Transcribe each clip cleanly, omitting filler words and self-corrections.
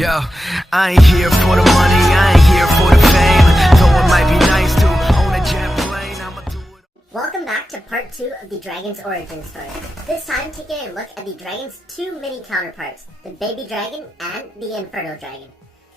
Yo, I ain't here for the money, I ain't here for the fame. Though it might be nice to own a jet plane, I'ma do it. Welcome back to part 2 of the dragon's origin story. This time taking a look at the dragon's two mini counterparts, the baby dragon and the Inferno dragon.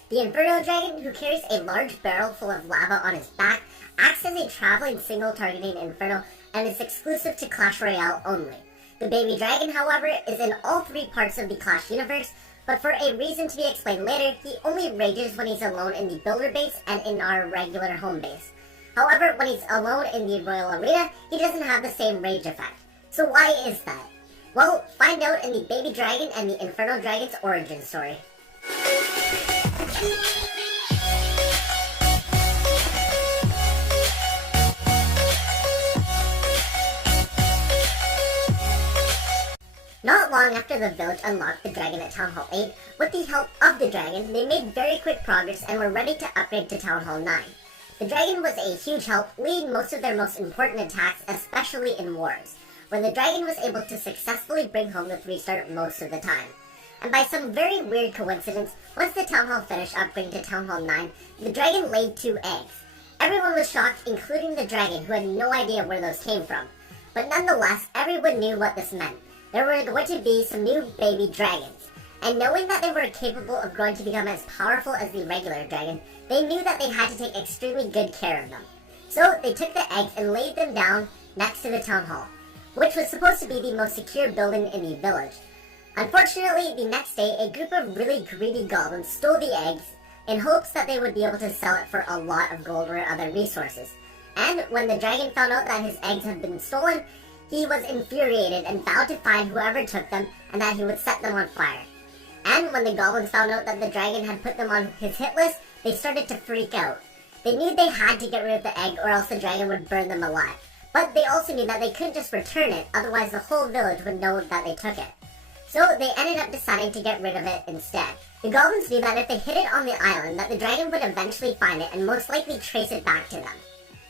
The Inferno dragon, who carries a large barrel full of lava on his back, acts as a traveling single targeting Inferno and is exclusive to Clash Royale only. The baby dragon, however, is in all three parts of the Clash universe, but for a reason to be explained later, he only rages when he's alone in the builder base and in our regular home base. However, when he's alone in the Royal Arena, he doesn't have the same rage effect. So why is that? Well, find out in the baby dragon and the Inferno dragon's origin story. Not long after the village unlocked the dragon at Town Hall 8, with the help of the dragon, they made very quick progress and were ready to upgrade to Town Hall 9. The dragon was a huge help, leading most of their most important attacks, especially in wars, where the dragon was able to successfully bring home the 3-star most of the time. And by some very weird coincidence, once the Town Hall finished upgrading to Town Hall 9, the dragon laid 2 eggs. Everyone was shocked, including the dragon, who had no idea where those came from. But nonetheless, everyone knew what this meant. There were going to be some new baby dragons, and knowing that they were capable of growing to become as powerful as the regular dragon, they knew that they had to take extremely good care of them. So they took the eggs and laid them down next to the town hall, which was supposed to be the most secure building in the village. Unfortunately, the next day, a group of really greedy goblins stole the eggs in hopes that they would be able to sell it for a lot of gold or other resources. And when the dragon found out that his eggs had been stolen, he was infuriated and vowed to find whoever took them and that he would set them on fire. And when the goblins found out that the dragon had put them on his hit list, they started to freak out. They knew they had to get rid of the egg or else the dragon would burn them alive. But they also knew that they couldn't just return it, otherwise the whole village would know that they took it. So they ended up deciding to get rid of it instead. The goblins knew that if they hid it on the island, that the dragon would eventually find it and most likely trace it back to them.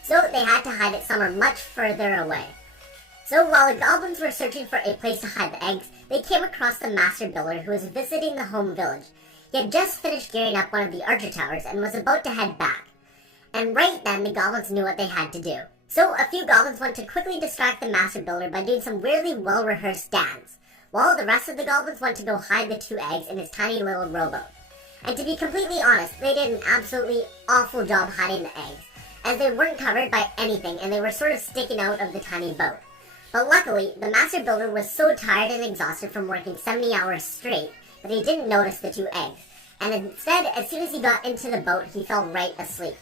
So they had to hide it somewhere much further away. So while the goblins were searching for a place to hide the eggs, they came across the master builder who was visiting the home village. He had just finished gearing up one of the archer towers and was about to head back. And right then, the goblins knew what they had to do. So a few goblins went to quickly distract the master builder by doing some weirdly well-rehearsed dance, while the rest of the goblins went to go hide the 2 eggs in his tiny little rowboat. And to be completely honest, they did an absolutely awful job hiding the eggs, as they weren't covered by anything and they were sort of sticking out of the tiny boat. But luckily, the master builder was so tired and exhausted from working 70 hours straight that he didn't notice the 2 eggs. And instead, as soon as he got into the boat, he fell right asleep.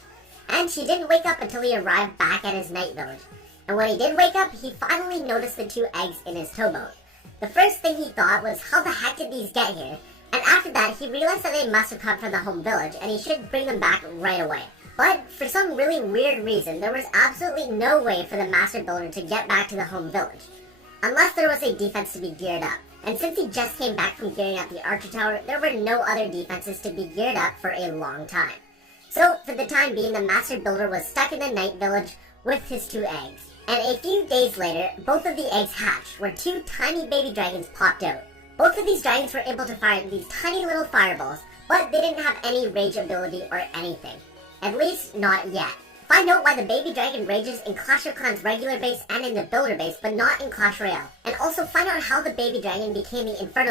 And she didn't wake up until he arrived back at his night village. And when he did wake up, he finally noticed the 2 eggs in his towboat. The first thing he thought was, how the heck did these get here? And after that, he realized that they must have come from the home village, and he should bring them back right away. But for some really weird reason, there was absolutely no way for the master builder to get back to the home village, unless there was a defense to be geared up. And since he just came back from gearing up the archer tower, there were no other defenses to be geared up for a long time. So for the time being, the master builder was stuck in the night village with his 2 eggs. And a few days later, both of the eggs hatched, where 2 tiny baby dragons popped out. Both of these dragons were able to fire these tiny little fireballs, but they didn't have any rage ability or anything. At least, not yet. Find out why the baby dragon rages in Clash of Clans regular base and in the builder base, but not in Clash Royale. And also find out how the baby dragon became the Inferno